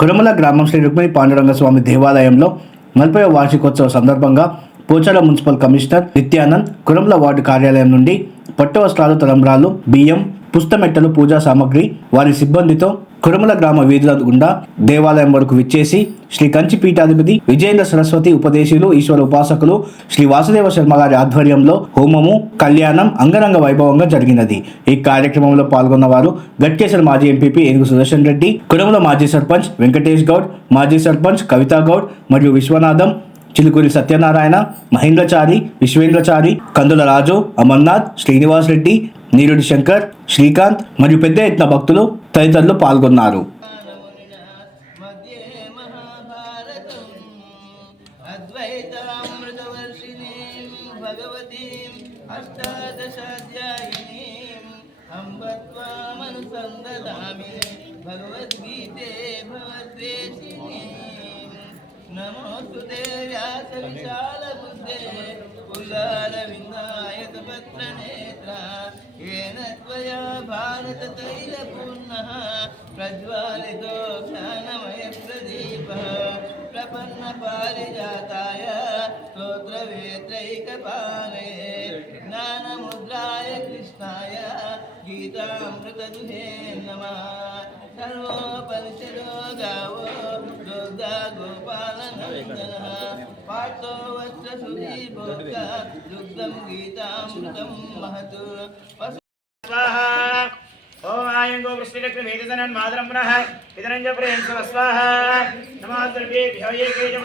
కురమల గ్రామం శ్రీ రుక్మిణి పాండురంగ స్వామి దేవాలయంలో నలభై వార్షికోత్సవ సందర్భంగా పోచాల మున్సిపల్ కమిషనర్ నిత్యానంద్ కురమల వార్డు కార్యాలయం నుండి పట్టు వస్త్రాలు తలంబ్రాలు బియ్యం పుస్తమెట్టలు పూజా సామాగ్రి వారి సిబ్బందితో కురుమల గ్రామ వీధుల గుండా దేవాలయం వరకు విచ్చేసి శ్రీ కంచి పీఠాధిపతి విజయేంద్ర సరస్వతి ఉపదేశులు ఈశ్వర ఉపాసకులు శ్రీ వాసుదేవ శర్మ గారి ఆధ్వర్యంలో హోమము కళ్యాణం అంగరంగ వైభవంగా జరిగినది. ఈ కార్యక్రమంలో పాల్గొన్న వారు గట్కేశ్వర మాజీ ఎంపీపీ ఏనుగు సుదర్శన్ రెడ్డి కురుమల మాజీ సర్పంచ్ వెంకటేష్ గౌడ్ మాజీ సర్పంచ్ కవితా గౌడ్ మరియు విశ్వనాథం చిలుకూరి సత్యనారాయణ మహేంద్రచారి విశ్వేంద్రచారి కందుల రాజు అమర్నాథ్ శ్రీనివాస్ రెడ్డి నీరుడి శంకర్ శ్రీకాంత్ మరియు పెద్ద ఎత్తున భక్తులు తదితరులు పాల్గొన్నారు मध्ये महाभारतम् अद्वैतामृतवर्षिणीं भगवतीम् अष्टादशाध्यायिनीम् अम्ब त्वामनुसन्दधामि भगवद्गीते भवद्वेषिणीम् नमोऽस्तु ते व्यासविशालबुद्धे कुलालविन्दायतपत्रनेत्रा येन त्वया भारततैलपूर्णः प्रज्वालितो ज्ञानमयप्रदीपः प्रपन्नपारिजाताय स्तोत्रवेत्रैकपाले ज्ञानमुद्राय कृष्णाय गीतामृतदुहे नमः సర్వో పరిచరో గావో దుర్గ గోపాల నందన పాఠో వజ్ర సురీ భోగ దుగ్ధం గీతామృతం మహతు ఓం గో కృష్ణలక్ష్మీతనన్ మాధరం పునః పితరంజ ప్రేమ స్వాహ నమో ద్రవ్యేభ్యో ఏకేజం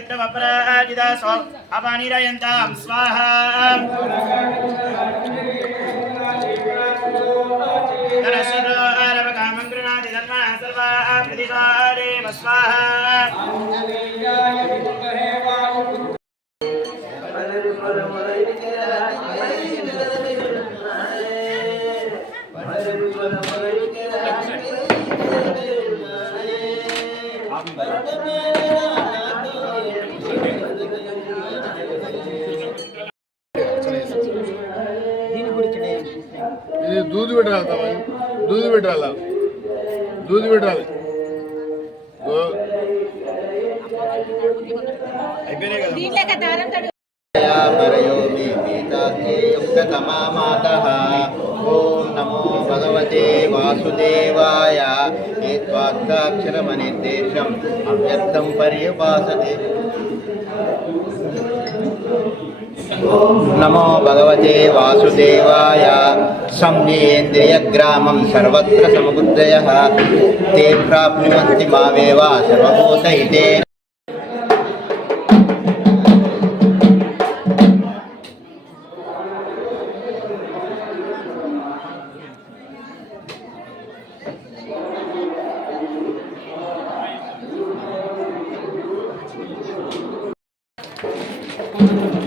सिद्धमपराजिदासो अपनिरयन्तां स्वाहा धनशिरोरवकामं गृह्णाति धर्मः सर्वाः प्रतिकारेव स्वाहा ఇది దూది పెట్టాలి దూది పెట్టాల దూది పెట్టాలి ఓం. నమో భగవతే వాసుదేవాయ. ఏ త్వాక్షరమనిర్దేశం అవ్యక్తం పర్యుపాసతే. నమో భగవతే వాసుదేవాయ సంజ్ఞేంద్రియగ్రామం సర్వత్ర సముద్రయ తే ప్రాప్నువంతి మామేవ సర్వభూతైతే Thank you.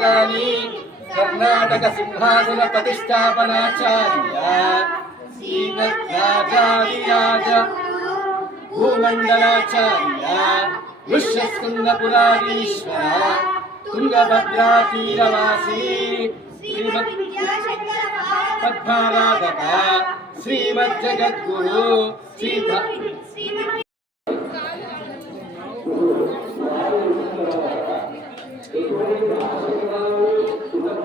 ध्यानानि कर्णाटक सिंहासन प्रतिष्ठापनाचार्या श्रीमद्राचार्याज भूमण्डलाचार्या ऋष्यस्कन्दपुरारीश्वर तुङ्गभद्रातीरवासी श्रीमत् पद्माराधक श्रीमज्जगद्गुरु श्रीध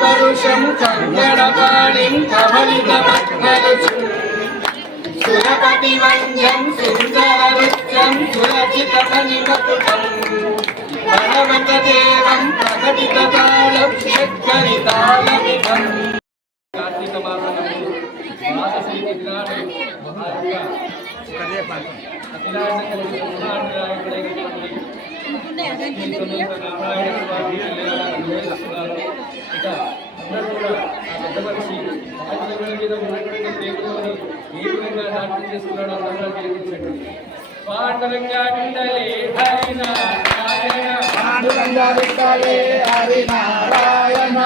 పరుషం కంగణపాణిం కమలితమగ్నరుచు సురపతి వంద్యం సుందర నృత్యం సురచిత సురచితమణిమకుటం పరమత దేవం ప్రకటిత తాళం షట్కరితాళమితం కార్తీక మాసము మాసశైలి దినాలు మహాత్మ పాండురంగాండలే హరినారాయణ. పాటలంగా హరినారాయణ హరినారాయణ.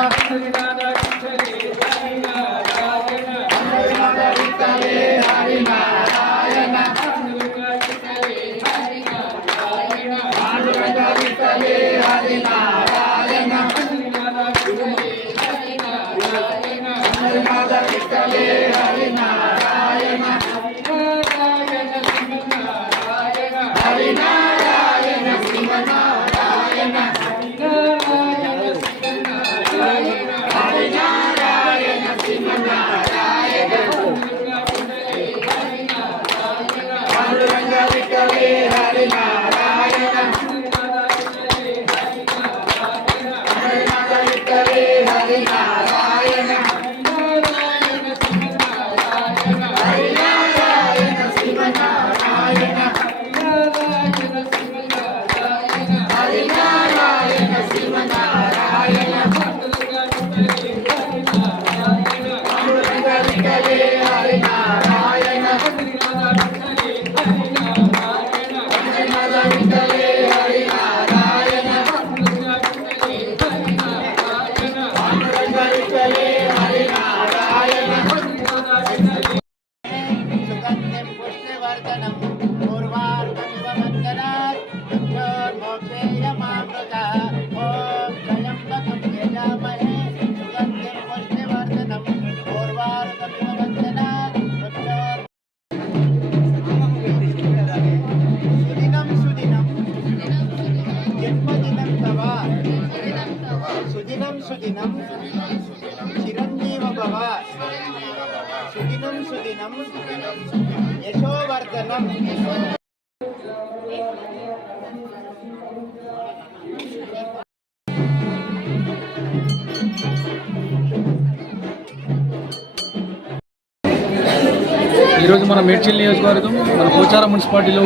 ఈరోజు మన మేడ్చిల్ నియోజకవర్గం మన పోచారం మున్సిపాలిటీలో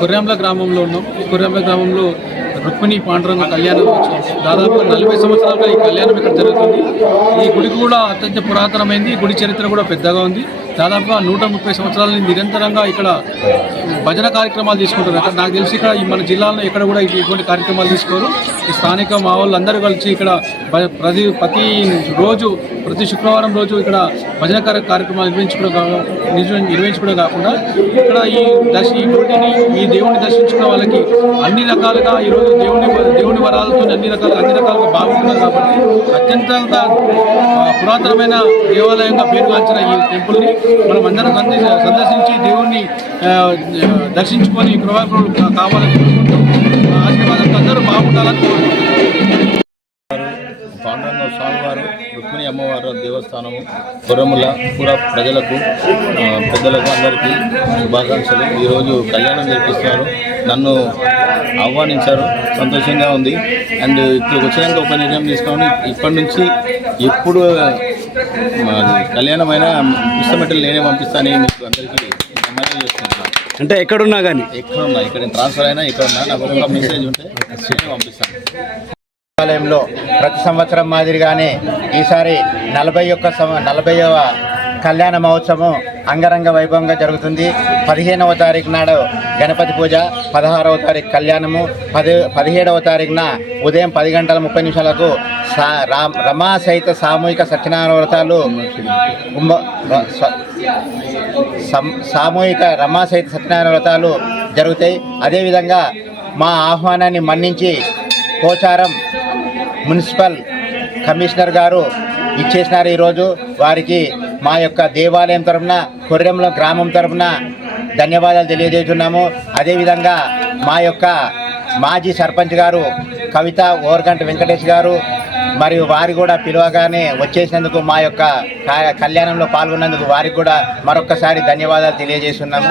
కొర్రాంల గ్రామంలో ఉన్నాం. ఈ కొర్రాంల గ్రామంలో రుక్మిణి పాండురంగ కళ్యాణం దాదాపు నలభై సంవత్సరాలుగా ఈ కళ్యాణం ఇక్కడ జరుగుతుంది. ఈ గుడి కూడా అత్యంత పురాతనమైంది. ఈ గుడి చరిత్ర కూడా పెద్దగా ఉంది. దాదాపుగా నూట ముప్పై సంవత్సరాల నుంచి నిరంతరంగా ఇక్కడ భజన కార్యక్రమాలు తీసుకుంటారు అక్కడ నాకు తెలిసి ఇక్కడ ఈ మన జిల్లాలో ఎక్కడ కూడా ఇటువంటి కార్యక్రమాలు తీసుకోరు. ఈ స్థానిక మా వాళ్ళు అందరూ కలిసి ఇక్కడ ప్రతి ప్రతి రోజు ప్రతి శుక్రవారం రోజు ఇక్కడ భజన కార్యక్రమాలు నిర్వహించుకోవడం నిర్వహించుకోవడం కాకుండా ఇక్కడ ఈ దర్శ ఈ గుడిని ఈ దేవుడిని దర్శించుకున్న వాళ్ళకి అన్ని రకాలుగా ఈరోజు దేవుని దేవుని వరాలతో అన్ని రకాల అన్ని రకాలుగా బాగుంటున్నారు కాబట్టి అత్యంత పురాతనమైన దేవాలయంగా పేరుగాంచిన ఈ టెంపుల్ని మనం అందరం సందర్శించి దేవుణ్ణి దర్శించుకొని కృపాకులు కావాలని కోరుకుంటూ ఆశీర్వాదంతో అందరూ బాగుండాలని కోరుకుంటున్నాం. పాండురంగ స్వామివారు రుక్మిణి అమ్మవారు దేవస్థానము పురముల పుర ప్రజలకు పెద్దలకు అందరికీ శుభాకాంక్షలు. ఈరోజు కళ్యాణం జరిపిస్తారు నన్ను ఆహ్వానించారు. సంతోషంగా ఉంది. అండ్ ఇక్కడికి వచ్చినాక ఒక నిర్ణయం తీసుకొని ఇప్పటి నుంచి ఎప్పుడు కళ్యాణమైన పుస్తమెట్టలు నేనే పంపిస్తానని మీకు అందరికీ చేస్తున్నాను అంటే ఎక్కడున్నా కానీ ఎక్కడున్నా ఇక్కడ ట్రాన్స్ఫర్ అయినా ఇక్కడ ఉన్నా నాకు ఒక మెసేజ్ ఉంటే నేనే పంపిస్తాను. దేవాలయంలో ప్రతి సంవత్సరం మాదిరిగానే ఈసారి నలభై ఒక్క సం నలభైవ కళ్యాణ మహోత్సవం అంగరంగ వైభవంగా జరుగుతుంది. పదిహేనవ తారీఖు నాడు గణపతి పూజ పదహారవ తారీఖు కళ్యాణము పది పదిహేడవ తారీఖున ఉదయం పది గంటల ముప్పై నిమిషాలకు సా రామ్ రమా సహిత సామూహిక సత్యనారాయణ వ్రతాలు కుంభ సామూహిక రమా సహిత సత్యనారాయణ వ్రతాలు జరుగుతాయి. అదేవిధంగా మా ఆహ్వానాన్ని మన్నించి పోచారం మున్సిపల్ కమిషనర్ గారు ఇచ్చేసినారు ఈరోజు. వారికి మా యొక్క దేవాలయం తరఫున కొర్రెంల గ్రామం తరఫున ధన్యవాదాలు తెలియజేస్తున్నాము. అదేవిధంగా మా యొక్క మాజీ సర్పంచ్ గారు కవిత ఓర్గంట వెంకటేష్ గారు మరియు వారి కూడా పిలవగానే వచ్చేసినందుకు మా యొక్క కళ్యాణంలో పాల్గొన్నందుకు వారికి కూడా మరొక్కసారి ధన్యవాదాలు తెలియజేస్తున్నాము.